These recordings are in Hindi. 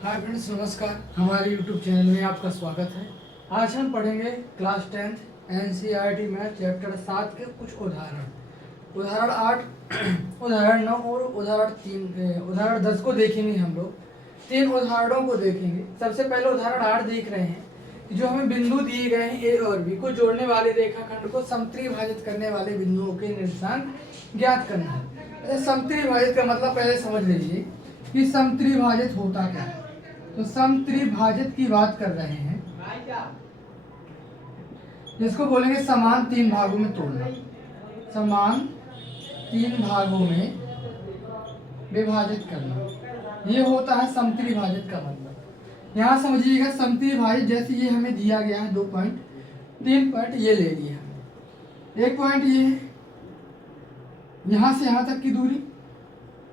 हाय फ्रेंड्स, नमस्कार। हमारे यूट्यूब चैनल में आपका स्वागत है। आज हम पढ़ेंगे class 10th NCERT math chapter 7 के कुछ उदाहरण 8, उदाहरण 9 और उदाहरण 10 को देखेंगे। हम लोग 3 उदाहरणों को देखेंगे। सबसे पहले उदाहरण 8 देख रहे हैं कि जो हमें बिंदु दिए गए हैं ए और बी को जोड़ने वाले रेखाखंड को समत्रिभाजित करने वाले बिंदुओं के निर्देशांक ज्ञात करना है। समत्रिभाजित का मतलब पहले समझ लीजिए कि समत्रिभाजित होता क्या है। तो समत्रिभाजित की बात कर रहे हैं जिसको बोलेंगे समान 3 भागों में तोड़ना। समान 3 भागों में विभाजित करना, ये होता है समत्रिभाजित का मतलब। यहाँ समझिएगा, समत्रिभाजित जैसे ये हमें दिया गया है 2 पॉइंट, 3 पॉइंट ये ले लिया हमने। एक पॉइंट ये है, यहाँ से यहाँ तक की दूरी,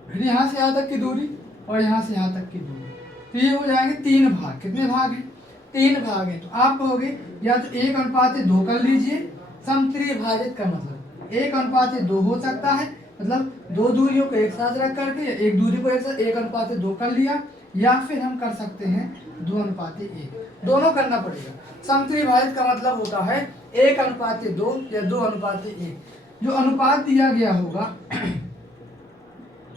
फिर यहाँ से यहाँ तक की दूरी और यहाँ से यहाँ तक की दूरी। तो ये हो जाएंगे 3 भाग। कितने भाग हैं? 3 भाग हैं। तो आप कहोगे या तो 1:2 कर लीजिए। समत्रिभाजित का मतलब 1:2 हो सकता है, मतलब 2 दूरियों को एक साथ रख करके एक दूरी को एक साथ 1:2 कर लिया, या फिर हम कर सकते हैं 2:1। दोनों करना पड़ेगा। समत्रिभाजित का मतलब होता है 1:2 या 2:1। जो अनुपात दिया गया होगा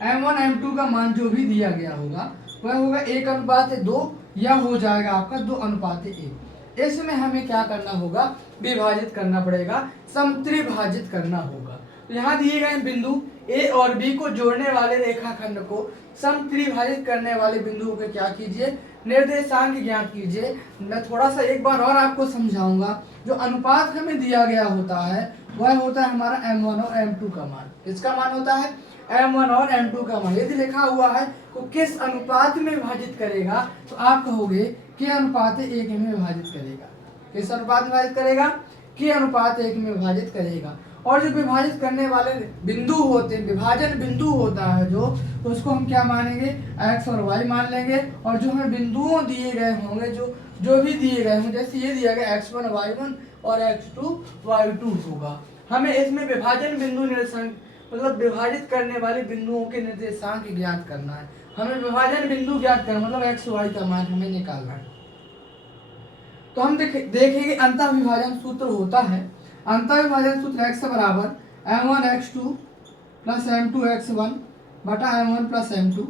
M1 M2 का मान जो भी दिया गया होगा वह होगा 1:2 या हो जाएगा आपका 2:1। इसमें हमें क्या करना होगा? विभाजित करना पड़ेगा, समत्रिभाजित करना होगा। तो यहाँ दिए गए बिंदु ए और बी को जोड़ने वाले रेखाखंड को समत्रिभाजित करने वाले बिंदुओं के क्या कीजिए? निर्देशांक ज्ञात कीजिए। मैं थोड़ा सा एक बार और आपको समझाऊंगा। जो अनुपात हमें दिया गया होता है वह होता है हमारा M1 और M2 का मान। किसका मान होता है? M1 और M2 का मान। यदि लिखा हुआ है तो किस अनुपात में विभाजित करेगा, तो आप कहोगे k अनुपात 1 में विभाजित करेगा। किस अनुपात में विभाजित करेगा? k अनुपात 1 में विभाजित करेगा। और जो विभाजित करने वाले बिंदु होते हैं, विभाजन बिंदु होता है जो, तो उसको हम क्या मानेंगे? x और y मान लेंगे। और जो हमें बिंदुओं दिए गए होंगे, जो भी दिए गए होंगे, जैसे ये दिया गया x1 y1 और x2 y2 होगा। हमें इसमें विभाजन बिंदु निर्देशांक मतलब विभाजित करने वाले बिंदुओं के निर्देशांक ज्ञात करना है। हमें विभाजन बिंदु ज्ञात करना मतलब एक्स वाई का मान हमें निकालना है। तो हम देखेंगे अंतः विभाजन सूत्र होता है। अंतः विभाजन सूत्र x बराबर m1 x2 plus m2 x1 बटा m1 प्लस m2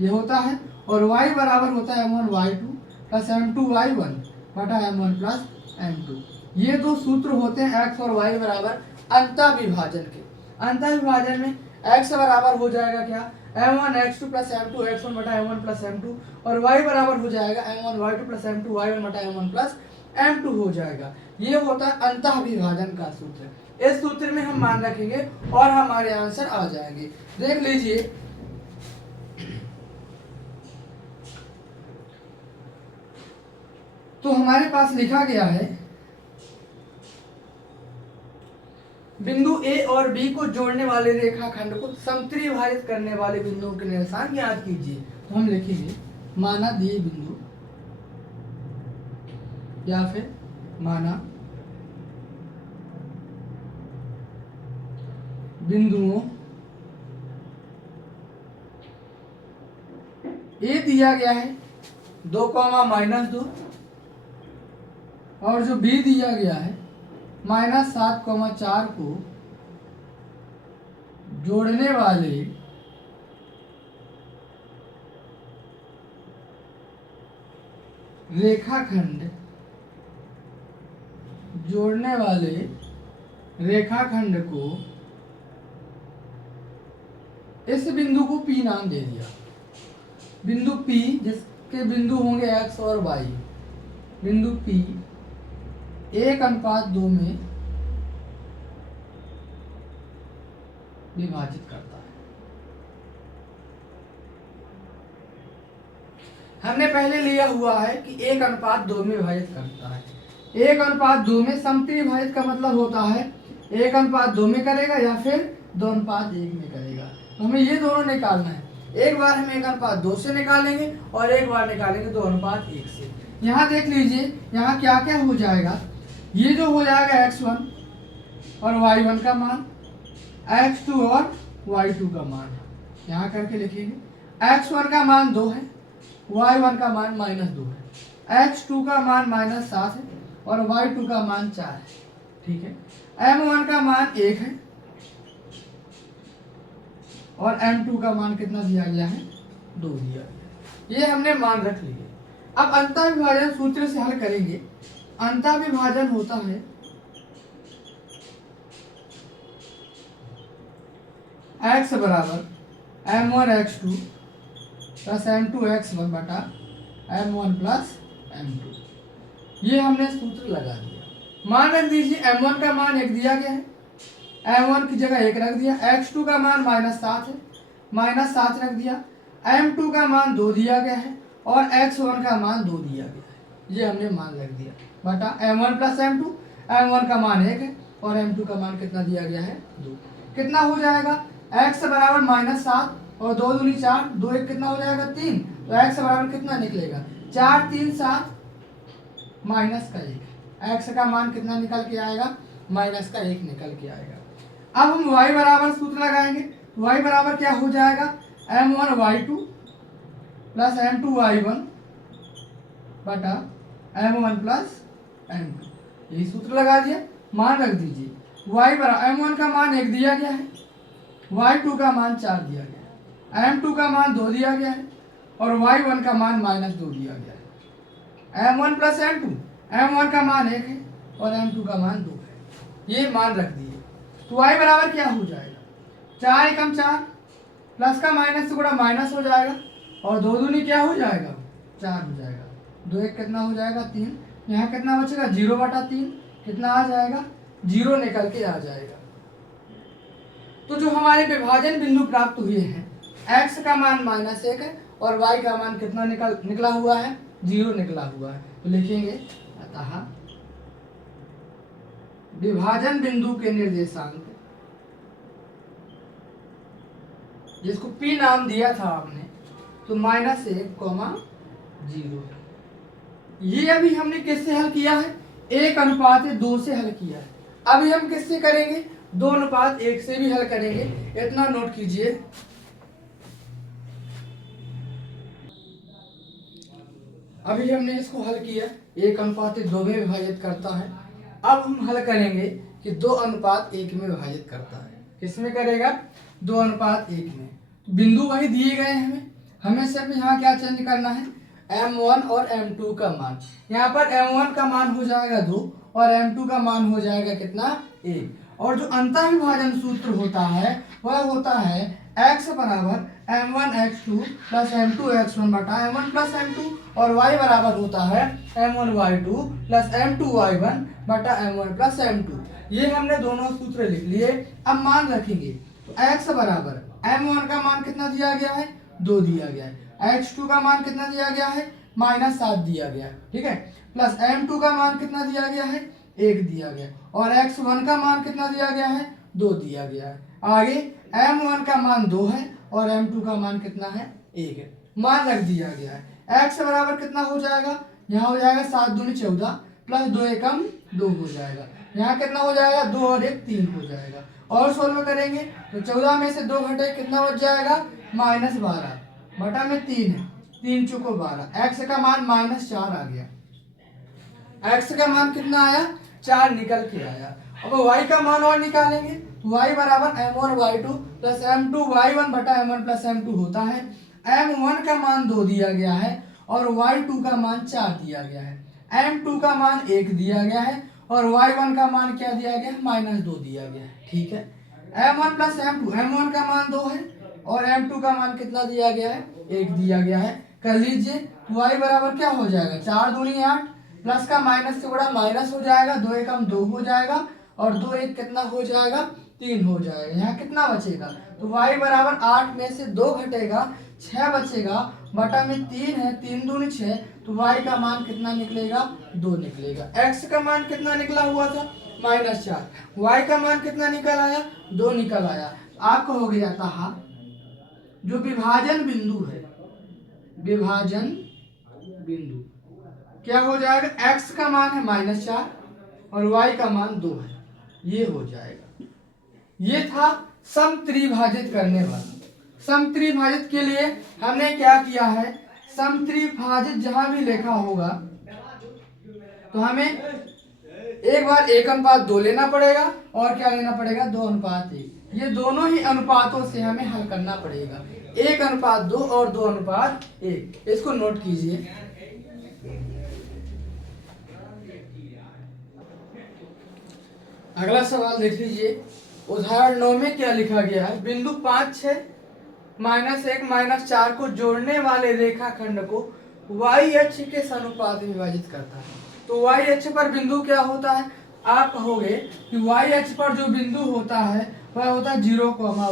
ये होता है। और y बराबर होता है m1 y2 plus m2 y1 बटा m1 प्लस m2। ये 2 सूत्र होते हैं x और y बराबर अंतः विभाजन के। अंतः विभाजन में x बराबर हो जाएगा क्या? m1 x2 plus m2 x1 बटा m1 प्लस m2। और y बराबर हो जाएगा m1 y2 plus m2 y1 बटा m1 प्लस m2 हो जाएगा। ये होता है अंतः विभाजन का सूत्र। इस सूत्र में हम मान रखेंगे और हमारे आंसर आ जाएंगे। देख लीजिए, तो हमारे पास लिखा गया है बिंदु ए और बी को जोड़ने वाले रेखाखंड को समत्रिभाजित करने वाले बिंदुओं के निर्देशांक ज्ञात कीजिए। तो हम लिखेंगे माना दिए बिंदु या फिर माना बिंदुओं ए दिया गया है 2, -2 और जो बी दिया गया है -7,4 को जोड़ने वाले रेखाखंड को इस बिंदु को P नाम दे दिया। बिंदु P जिसके बिंदु होंगे x और y, बिंदु P 1:2 में विभाजित करता है। हमने पहले लिया हुआ है कि 1:2 में विभाजित करता है। 1:2 में समत्रिभाजित का मतलब होता है 1:2 में करेगा या फिर 2:1 में करेगा। तो हमें ये दोनों निकालना है। एक बार हम 1:2 से निकालेंगे और एक बार निकालेंगे 2:1 से। यहाँ देख लीजिए, यहाँ क्या क्या हो जाएगा। ये जो हो जाएगा x1 और y1 का मान, x2 और y2 का मान, यहाँ करके लिखेंगे। x1 का मान 2 है, y1 का मान -2 है, x2 का मान -7 है और y2 का मान 4 है। ठीक है, m1 का मान 1 है और m2 का मान कितना दिया गया है, 2 दिया गया। ये हमने मान रख लिए। अब अंतःविभाजन सूत्र से हल करेंगे। अंतःविभाजन होता है x बराबर m1 x2 plus m2 x1 बटा m1 प्लस m2। ये हमने सूत्र लगा दिया। मान रख दीजिए m1 का मान 1 दिया गया है, m1 की जगह 1 रख दिया, x2 का मान -7 है, -7 रख दिया, m2 का मान 2 दिया गया है और x1 का मान 2 दिया गया है। ये हमने मान रख दिया बटा m1 प्लस m2। m1 का मान 1 है और m2 का मान कितना दिया गया है, 2। कितना हो जाएगा, x बराबर -7 और 2 दूनी 4, 2 1 कितना हो जाएगा, 3। तो x बराबर कितना निकलेगा, 4 3 7 माइनस का 1। x का मान कितना निकल के आएगा, -1 निकल के आएगा। अब हम y बराबर सूत्र लगाएंगे। y बराबर क्या हो जाएगा, m1 y2 plus m2 y1 बटा m1 प्लस m2। यही सूत्र लगा दिया। मान रख दीजिए, y बराबर m1 का मान 1 दिया गया है, y2 का मान 4 दिया गया है, m2 का मान 2 दिया गया है और y1 का मान -2 दिया गया है। m1 प्लस m2, m1 का मान 1 है और m2 का मान 2 है। ये मान रख दिए। तो y बराबर क्या हो जाएगा, 4 एकम 4, प्लस का माइनस से गुणा माइनस हो जाएगा और 2 दूनी क्या हो जाएगा, 4 हो जाएगा। 2 1 कितना हो जाएगा, 3। यहाँ कितना बचेगा, 0 बटा 3 कितना आ जाएगा, 0 निकल के आ जाएगा। तो जो हमारे विभाजन बिंदु प्राप्त हुए हैं, x का मान -1 है और y का मान कितना निकला हुआ है, 0 निकला हुआ है। तो लिखेंगे अतः विभाजन बिंदु के निर्देशांक, जिसको P नाम दिया था आपने, तो -1, 0। ये अभी हमने किससे हल किया है, 1:2 से हल किया है। अभी हम किससे करेंगे, 2:1 से भी हल करेंगे। इतना नोट कीजिए। अभी हमने इसको हल किया, 1:2 में विभाजित करता है। अब हम हल करेंगे कि 2:1 में विभाजित करता है। किसमें करेगा, 2:1 में। बिंदु वही दिए गए हैं, हमें सिर्फ यहाँ क्या चेंज करना है, m1 और m2 का मान। यहाँ पर m1 का मान हो जाएगा 2 और m2 का मान हो जाएगा कितना, 1। और जो अंतःविभाजन सूत्र होता है वह होता है x बराबर m1 x2 plus m2 x1 बटा m1 प्लस m2 और y बराबर होता है m1 y2 plus m2 y1 बटा m1 प्लस m2। ये हमने दोनों सूत्र लिख लिए। अब मान रखेंगे, तो x बराबर m1 का मान कितना दिया गया है, 2 दिया गया है, x2 का मान कितना दिया गया है, -7 दिया गया है, ठीक है, प्लस m2 का मान कितना दिया गया है, 1 दिया गया और x1 का मान कितना दिया गया है, 2 दिया गया है। आगे m1 का मान 2 है और m2 का मान कितना है, 1 है। मान रख दिया गया है। x बराबर कितना हो जाएगा, यहाँ हो जाएगा 7 दूनी 14 प्लस 2 एकम 2 हो जाएगा। यहाँ कितना हो जाएगा, 2 और 1 3 हो जाएगा। और सोल्व करेंगे तो 14 में से 2 घटे कितना बच जाएगा, -12 बटा में 3 है, 3 चौको 12। x का मान -4 आ गया। x का मान कितना आया, 4 निकल के आया। अब y का मान और निकालेंगे, y बराबर m1 y2 plus m2 y1 बटा m1 प्लस m2 होता है। m1 का मान 2 दिया गया है और y2 का मान 4 दिया गया है। m2 का मान 1 दिया गया है और y1 का मान क्या दिया गया है, -2 दिया गया है, ठीक है। m1 प्लस m2, m1 का मान 2 है और m2 का मान कितना दिया गया है, 1 दिया गया है। कर लीजिए, y बराबर क्या हो जाएगा, 4 दूनी 8 प्लस का माइनस से बड़ा माइनस हो जाएगा, 2 एकम 2 हो जाएगा और 2 1 कितना हो जाएगा, 3 हो जाएगा। यहाँ कितना बचेगा, तो y बराबर 8 में से 2 घटेगा, 6 बचेगा बटा में 3 है, 3 दूनी 6, तो y का मान कितना निकलेगा, 2 निकलेगा। x का मान कितना निकला हुआ था, -4, y का मान कितना निकल आया, 2 निकल आया। आप कहोगे अतः जो विभाजन बिंदु है, विभाजन बिंदु क्या हो जाएगा, x का मान है -4 और y का मान 2 है, ये हो जाएगा। ये था समत्रिभाजित करने वाला। समत्रिभाजित के लिए हमने क्या किया है, समत्रिभाजित जहां भी लिखा होगा तो हमें एक बार 1:2 लेना पड़ेगा और क्या लेना पड़ेगा 2:1। ये दोनों ही अनुपातों से हमें हल करना पड़ेगा, 1:2 और 2:1। इसको नोट कीजिए। अगला सवाल देख लीजिए। उदाहरण 9 में क्या लिखा गया है, बिंदु 5, 6, -1, -4 को जोड़ने वाले रेखाखंड को y अक्ष के समानुपात में विभाजित करता है। तो y अक्ष पर बिंदु क्या होता है, आप कहोगे कि y अक्ष पर जो बिंदु होता है वह होता है 0,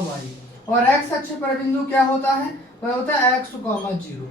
y, और x अक्ष पर बिंदु क्या होता है, वह होता है x, 0।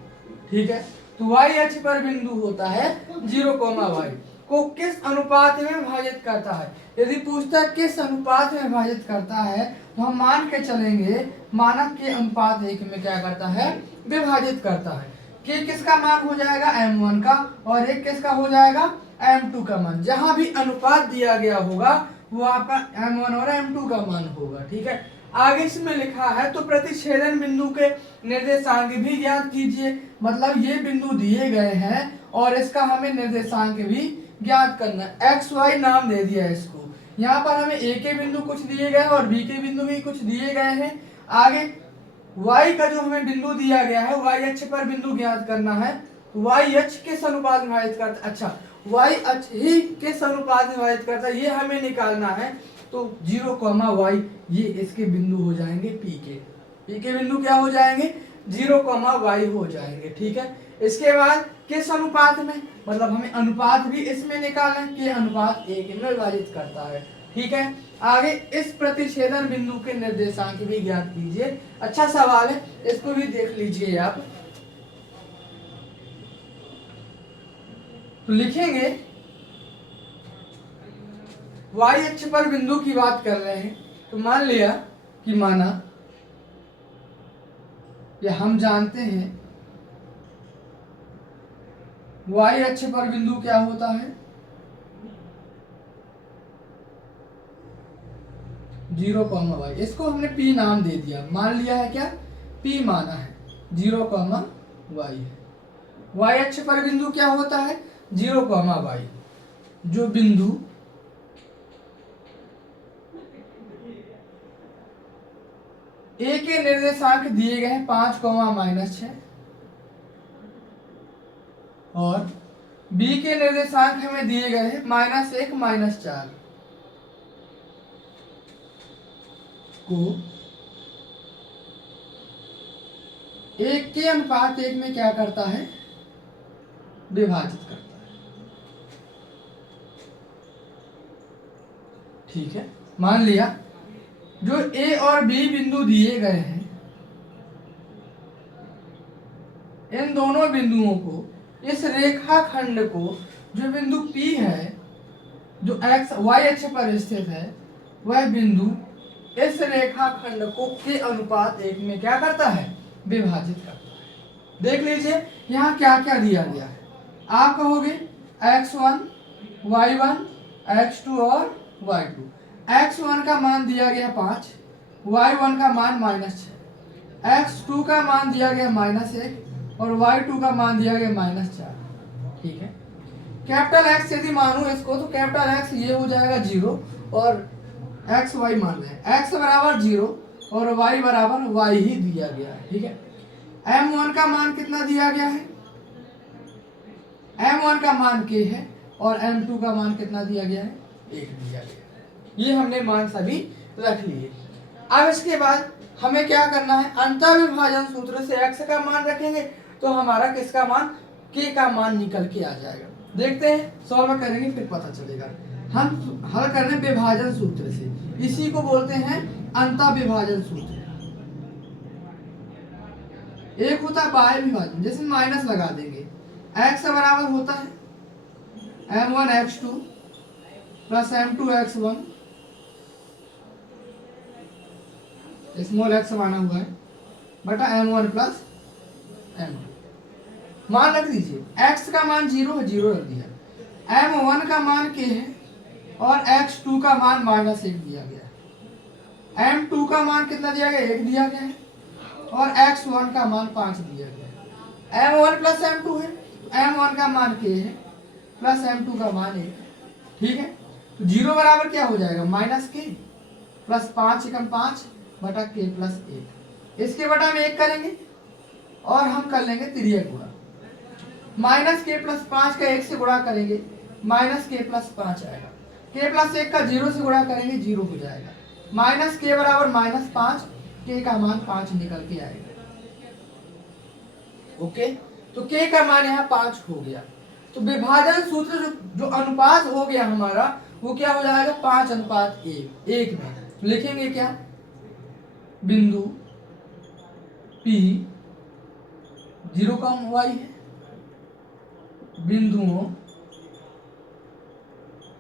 ठीक है, तो y अक्ष पर बिंदु होता है 0, y को किस अनुपात में विभाजित करता है। यदि पूछता है किस अनुपात में विभाजित करता है तो हम मान के चलेंगे मानक के अनुपात 1 में क्या करता है, विभाजित करता है। कि किसका मान हो जाएगा m1 का और एक किसका हो जाएगा m2 का मान। जहां भी अनुपात दिया गया होगा वो आपका m1 और m2 का मान होगा। ठीक है, आगे इसमें लिखा है तो प्रतिच्छेदन बिंदु के निर्देशांक भी ज्ञात कीजिए। मतलब ये बिंदु दिए गए हैं और इसका हमें निर्देशांक भी ज्ञात करना है। एक्स वाई नाम दे दिया है इसको। यहाँ पर हमें ए के बिंदु कुछ दिए गए और बी के बिंदु भी कुछ दिए गए हैं। आगे y का जो हमें बिंदु दिया गया है y अक्ष पर बिंदु ज्ञात करना है। y अक्ष किस अनुपात में विभाजित करता है, अच्छा y अक्ष ही किस अनुपात में विभाजित करता है ये हमें निकालना है। तो 0, y ये इसके बिंदु हो जाएंगे p के बिंदु क्या हो जाएंगे 0, y हो जाएंगे। ठीक है, इसके बाद किस अनुपात में, मतलब हमें अनुपात भी इसमें निकालना है कि अनुपात 1 में विभाजित करता है। ठीक है, आगे इस प्रतिच्छेदन बिंदु के निर्देशांक भी ज्ञात कीजिए। अच्छा सवाल है, इसको भी देख लीजिए आप। तो लिखेंगे y अक्ष पर बिंदु की बात कर रहे हैं तो मान लिया कि माना या हम जानते हैं y अक्ष पर बिंदु क्या होता है 0, y। इसको हमने p नाम दे दिया, मान लिया है क्या p माना है, 0, y है। y अक्ष पर बिंदु क्या होता है 0, y। जो बिंदु a के निर्देशांक दिए गए हैं 5, -6 और b के निर्देशांक हमें दिए गए हैं -1, -4 को 1 के अनुपात 1 में क्या करता है, विभाजित करता है। ठीक है, मान लिया जो a और b बिंदु दिए गए हैं इन दोनों बिंदुओं को, इस रेखाखंड को जो बिंदु p है जो x y अक्ष पर स्थित है वह बिंदु इस रेखाखंड को के अनुपात 1 में क्या करता है, विभाजित करता है। देख लीजिए यहाँ क्या क्या दिया गया है। आप कहोगे x1, y1, x2 और y2। x1 का मान दिया गया 5, y1 का मान -6, x2 का मान दिया गया -1 और y2 का मान दिया गया -4। ठीक है, कैपिटल X यदि मानूं इसको तो कैपिटल X ये हो जाएगा 0 और एक्स वाई मान रहे हैं, x बराबर 0 और y बराबर y ही दिया गया है। ठीक है, m1 का मान कितना दिया गया है, m1 का मान k है और m2 का मान कितना दिया गया है, 1 दिया गया है। ये हमने मान सभी रख लिए। अब इसके बाद हमें क्या करना है, अंतर विभाजन सूत्र से x का मान रखेंगे तो हमारा किसका मान, k का मान निकल के आ जाएगा। देखते हैं, सॉल्व करेंगे फिर पता चलेगा। हम हल कर रहे हैं विभाजन सूत्र से, इसी को बोलते हैं अंतर विभाजन सूत्र। एक होता है बाह्य विभाजन, जैसे माइनस लगा देंगे, x बराबर होता है m1 x2 plus m2 x1, small x माना हुआ है, बटा m1 प्लस m2। मान रख दीजिए, x का मान 0 है, 0 रख दिया, m1 का मान k है और x2 का मान -1 दिया गया है, m2 का मान कितना दिया गया, 1 दिया गया है और x1 का मान 5 दिया गया है। m1 प्लस m2 है, m1 का मान k है प्लस m2 का मान 1 है। ठीक है, तो 0 बराबर क्या हो जाएगा, माइनस के प्लस 5 एकम 5 बटा के प्लस 1। इसके बटा में 1 करेंगे और हम कर लेंगे तिर्यक गुणा। माइनस के प्लस 5 का 1 से गुणा करेंगे, माइनस के प्लस 5 आएगा। के प्लस 1 का 0 से गुणा करेंगे, 0 हो जाएगा। माइनस के बराबर माइनस 5, के का मान 5 निकल के आएगा। ओके, तो के का मान यहाँ 5 हो गया। तो विभाजन सूत्र जो अनुपात हो गया हमारा, वो क्या हो जाएगा, 5:1। एक में लिखेंगे क्या, बिंदु P 0, y है, बिंदुओं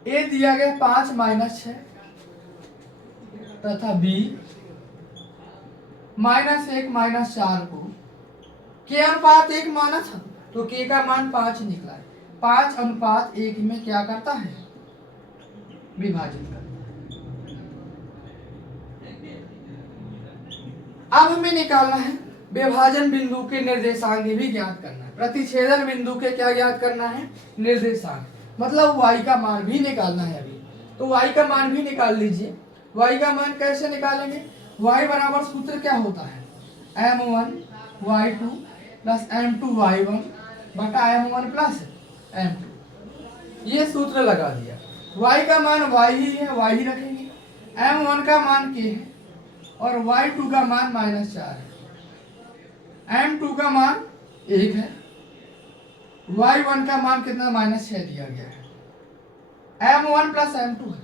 A दिया गया 5 माइनस 6 तथा B -1 -4 को के अनुपात 1 माना था, तो के का मान 5 निकला है। 5:1 में क्या करता है, विभाजित करता है। अब हमें निकालना है विभाजन बिंदु के निर्देशांक भी ज्ञात करना है। प्रतिच्छेदन बिंदु के क्या ज्ञात करना है, निर्देशांक, मतलब y का मान भी निकालना है अभी। तो y का मान भी निकाल लीजिए। y का मान कैसे निकालेंगे, y बराबर सूत्र क्या होता है, m1 y2 plus m2 y1 बटा m1 प्लस m2। ये सूत्र लगा दिया। y का मान y ही है, y ही रखेंगे। m1 का मान k है और y2 का मान -4 है। m2 का मान 1 है, y1 का मान कितना, -6 दिया गया है। m1 प्लस m2 है,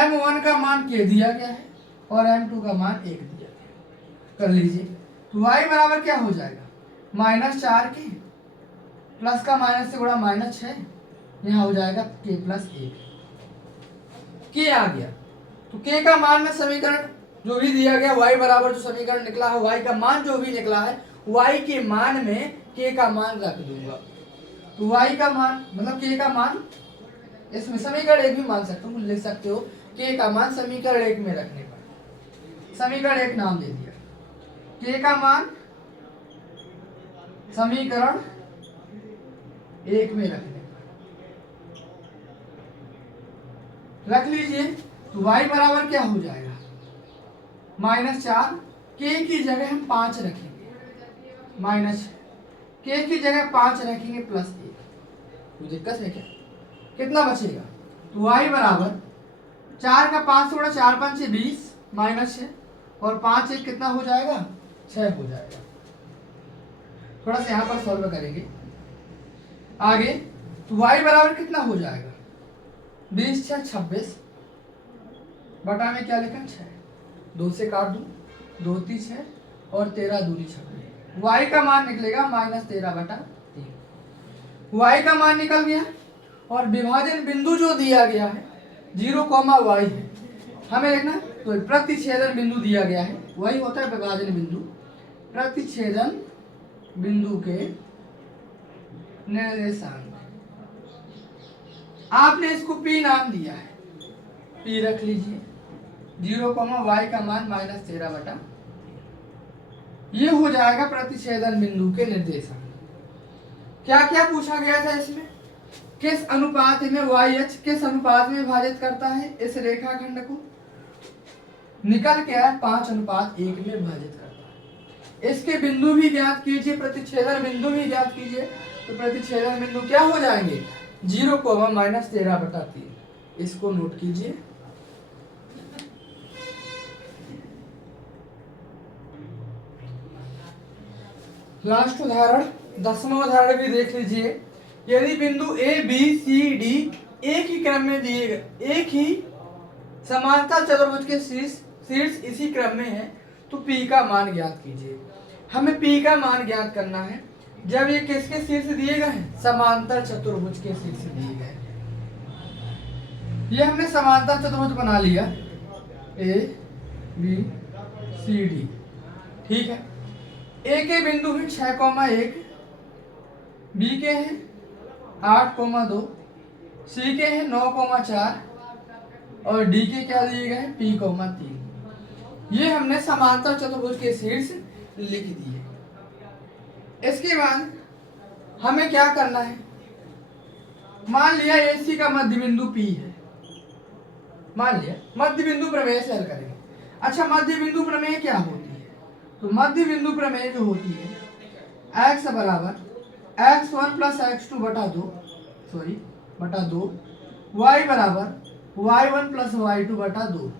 m1 का मान k दिया गया है और m2 का मान 1 दिया गया है। कर लीजिए, तो y बराबर क्या हो जाएगा, -4 के प्लस का माइनस से गुणा -6, यहाँ हो जाएगा k प्लस 1। k आ गया, तो k का मान में समीकरण जो भी दिया गया, y बराबर जो समीकरण निकला है, y का मान जो भी निकला है, y के मान में k का मान रख दूंगा। तो y का मान मतलब k का मान, इसमें समीकरण 1 भी मान सकते हो, लिख सकते हो k का मान समीकरण 1 में रखने पर समीकरण 1 नाम दे दिया। k का मान समीकरण 1 में रखने पर रख लीजिए। तो y बराबर क्या हो जाएगा, -4, k की जगह हम 5 रखेंगे, माइनस k की जगह 5 रखेंगे प्लस 1। कोई दिक्कत है क्या, कितना बचेगा, तो y बराबर 4 का 5 से गुणा 4 5 20 -6 और 5 1 कितना हो जाएगा, 6 हो जाएगा। थोड़ा सा यहाँ पर सॉल्व करेंगे आगे। तो y बराबर कितना हो जाएगा, 20 6 26 बटा में क्या लिखा, 6, 2 से काट दूं, 2 3 6 और 13 दूनी 26। y का मान निकलेगा -13 बटा 3। y का मान निकल गया और विभाजन बिंदु जो दिया गया है 0, y है, हमें लिखना। तो प्रतिच्छेदन बिंदु दिया गया है, वही होता है विभाजन बिंदु। प्रतिच्छेदन बिंदु के निर्देशांक, आपने इसको P नाम दिया है, P रख लीजिए। 0, y का मान -13 बटा, ये हो जाएगा प्रतिच्छेदन बिंदु के निर्देशांक। क्या क्या पूछा गया था इसमें, किस अनुपात में YH किस अनुपात में विभाजित करता है इस रेखाखंड को, निकल के आया 5:1 में विभाजित करता है। इसके बिंदु भी ज्ञात कीजिए, प्रतिच्छेदन बिंदु भी ज्ञात कीजिए। तो प्रतिच्छेदन बिंदु क्या हो जाएंगे, 0, -13 बटा 3। इसको नोट कीजिए। लास्ट उदाहरण, 10वां उदाहरण भी देख लीजिए। यदि बिंदु A B C D एक ही क्रम में दिए गए, एक ही समांतर चतुर्भुज के शीर्ष इसी क्रम में है, तो P का मान ज्ञात कीजिए। हमें P का मान ज्ञात करना है जब ये किसके शीर्ष दिए गए हैं, समांतर चतुर्भुज के शीर्ष दिए गए। ये हमने समांतर चतुर्भुज बना लिया, A B C D, ठीक है। A के बिंदु है 6,1, B के हैं 8,2, C के हैं 9,4 और D के क्या दिए गए हैं, P,3। ये हमने समांतर चतुर्भुज के शीर्ष लिख दिए। इसके बाद हमें क्या करना है, मान लिया AC का मध्य बिंदु P है, मान लिया मध्य बिंदु प्रमेय से हल करेंगे। अच्छा, मध्य बिंदु प्रमेय क्या होती है? तो मध्य बिंदु प्रमेय जो होती है, x बराबर x1 प्लस x2 बटा 2 y बराबर y1 प्लस y2 बटा 2,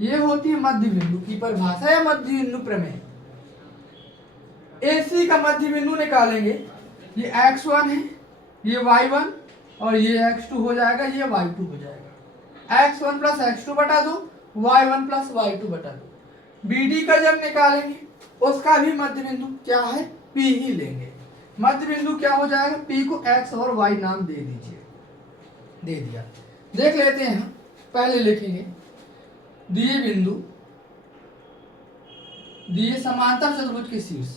ये होती है मध्य बिंदु की परिभाषा या मध्य बिंदु प्रमेय। AC का मध्य बिंदु निकालेंगे, ये x1 है, ये y1 और ये x2 हो जाएगा, ये y2 हो जाएगा। x1 प्लस x2 बटा 2, y1 प्लस y2 बटा 2। BD का जब निकालेंगे उसका भी मध्य बिंदु क्या है, P ही लेंगे। मध्य बिंदु क्या हो जाएगा, P को x और y नाम दे दीजिए, दे दिया। देख लेते हैं, पहले लिखेंगे दिए समांतर चतुर्भुज के शीर्ष,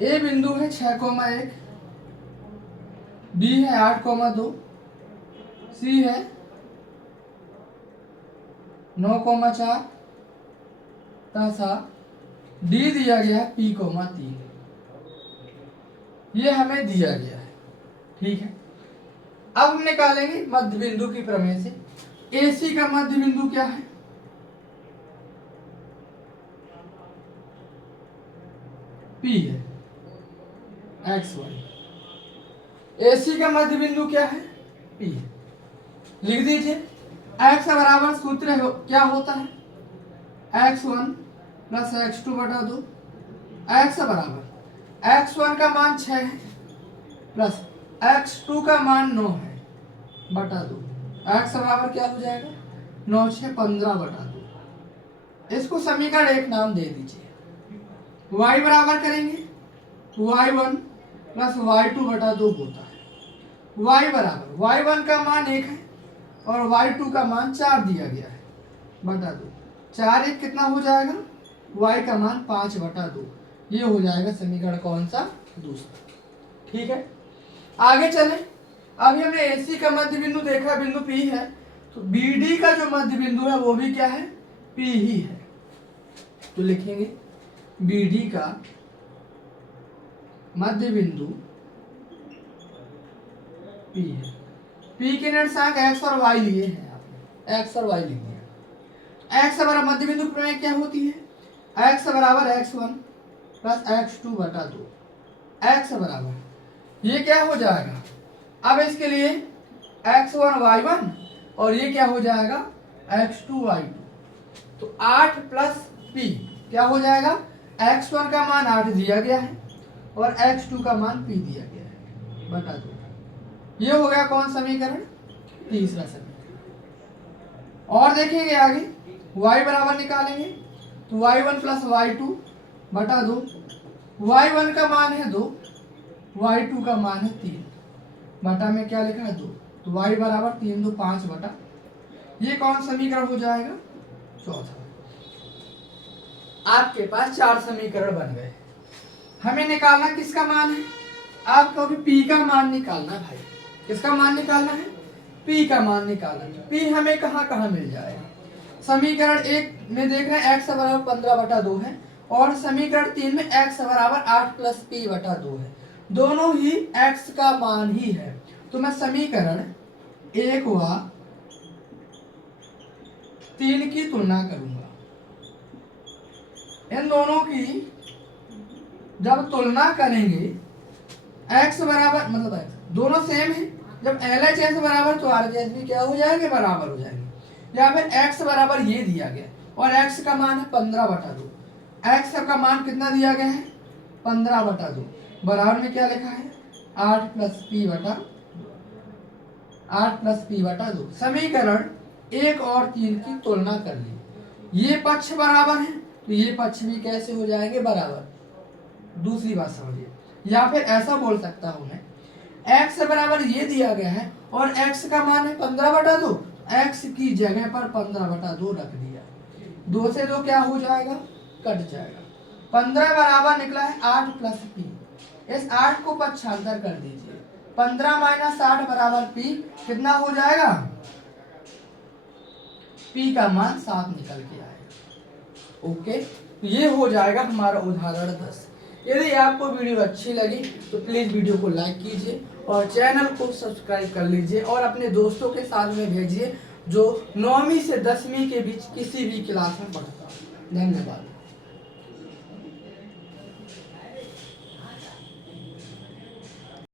ए बिंदु है 6,1, बी है 8,2, सी है 9,4 तथा डी दिया गया है P,3, ये हमें दिया गया है। ठीक है, अब हम निकालेंगे मध्य बिंदु की प्रमेय से। AC का मध्य बिंदु क्या है, P है, x1। AC का मध्य बिंदु क्या है, P है। लिख दीजिए, x बराबर सूत्र क्या होता है, x1 प्लस x2 बटा 2। x बराबर x1 का मान 6 है प्लस x2 का मान 9 है बटा 2। x बराबर क्या हो जाएगा, 9 6 15 बटा 2। इसको समीकरण 1 नाम दे दीजिए। y बराबर करेंगे तो y1 प्लस y2 बटा 2 होता है। y बराबर y1 का मान 1 है और y2 का मान 4 दिया गया है बटा 2। 4 1 कितना हो जाएगा, y का मान 5 बटा 2। ये हो जाएगा समीकरण कौन सा, दूसरा। ठीक है, आगे चलें। अभी हमने AC का मध्य बिंदु देखा, बिंदु P है, तो BD का जो मध्य बिंदु है वो भी क्या है, P ही है। तो लिखेंगे BD का मध्य बिंदु P है। P के निर्देशांक x और y लिए हैं आपने, x और y लिख दिया। x बराबर मध्य बिंदु प्रमेय क्या होती है, x बराबर x1 प्लस x2 बटा 2। x बराबर ये क्या हो जाएगा, अब इसके लिए x1 y1 और ये क्या हो जाएगा x2 y2। तो 8 प्लस p क्या हो जाएगा, x1 का मान 8 दिया गया है और x2 का मान p दिया गया है बटा 2। ये हो गया कौन समीकरण, तीसरा समीकरण। और देखेंगे आगे, y बराबर निकालेंगे तो y1 प्लस y2 बटा 2। y1 का मान है 2, y2 का मान है 3, बटा में क्या लिखा है 2, तो y बराबर 3 2 5 बटा। ये कौन समीकरण हो जाएगा, चौथा। आपके पास 4 समीकरण बन गए। हमें निकालना किसका मान है, आपको भी P का मान निकालना है भाई। किसका मान निकालना है, P का मान निकालना है। P हमें कहाँ कहाँ मिल जाएगा, समीकरण 1 में देख रहे हैं x बराबर 15 बटा 2 है और समीकरण 3 में x बराबर 8 प्लस p बटा 2 है। दोनों ही x का मान ही है, तो मैं समीकरण 1 व 3 की तुलना करूंगा। इन दोनों की जब तुलना करेंगे, x बराबर मतलब x दोनों सेम है, जब LHS बराबर तो RHS भी क्या हो जाएंगे, बराबर हो जाएंगे। या फिर x बराबर ये दिया गया और x का मान है 15 बटा 2, x का मान कितना दिया गया है 15 बटा 2, बराबर में क्या लिखा है 8 प्लस p बटा 2। समीकरण 1 और 3 की तुलना कर ली, ये पक्ष बराबर है तो ये पक्ष भी कैसे हो जाएंगे, बराबर। दूसरी बात समझिए, या फिर ऐसा बोल सकता हूं मैं, x बराबर ये दिया गया है और x का मान है 15 बटा 2, x की जगह पर 15 बटा 2 रख दिया, 2 से 2 क्या हो जाएगा, कट जाएगा। 15 बराबर निकला है 8 प्लस p, इस 8 को पक्षांतर कर दीजिए, 15 माइनस 8 बराबर p, कितना हो जाएगा, p का मान 7 निकल के आएगा। ओके, ये हो जाएगा हमारा उदाहरण 10। यदि आपको वीडियो अच्छी लगी तो प्लीज़ वीडियो को लाइक कीजिए और चैनल को सब्सक्राइब कर लीजिए और अपने दोस्तों के साथ में भेजिए जो 9वीं से 10वीं के बीच किसी भी क्लास में पढ़ता है। धन्यवाद।